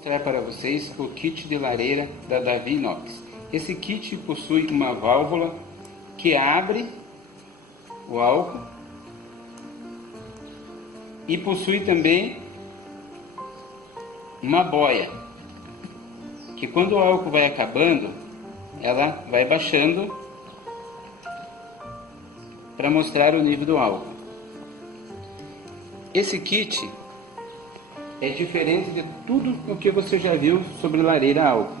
Mostrar para vocês o kit de lareira da Davi Inox. Esse kit possui uma válvula que abre o álcool e possui também uma boia que, quando o álcool vai acabando, ela vai baixando para mostrar o nível do álcool. Esse kit é diferente de tudo o que você já viu sobre lareira a álcool.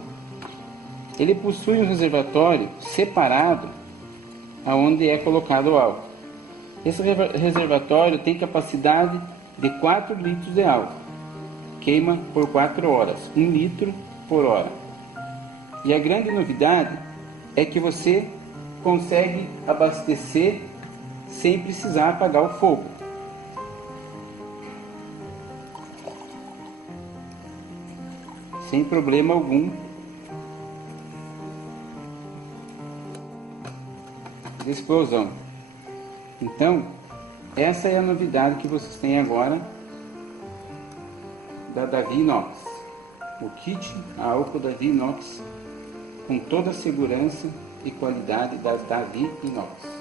Ele possui um reservatório separado aonde é colocado o álcool. Esse reservatório tem capacidade de 4 litros de álcool. Queima por 4 horas, 1 litro por hora. E a grande novidade é que você consegue abastecer sem precisar apagar o fogo. Sem problema algum de explosão. Então, essa é a novidade que vocês têm agora da Davi Inox. O kit a álcool Davi Inox com toda a segurança e qualidade da Davi Inox.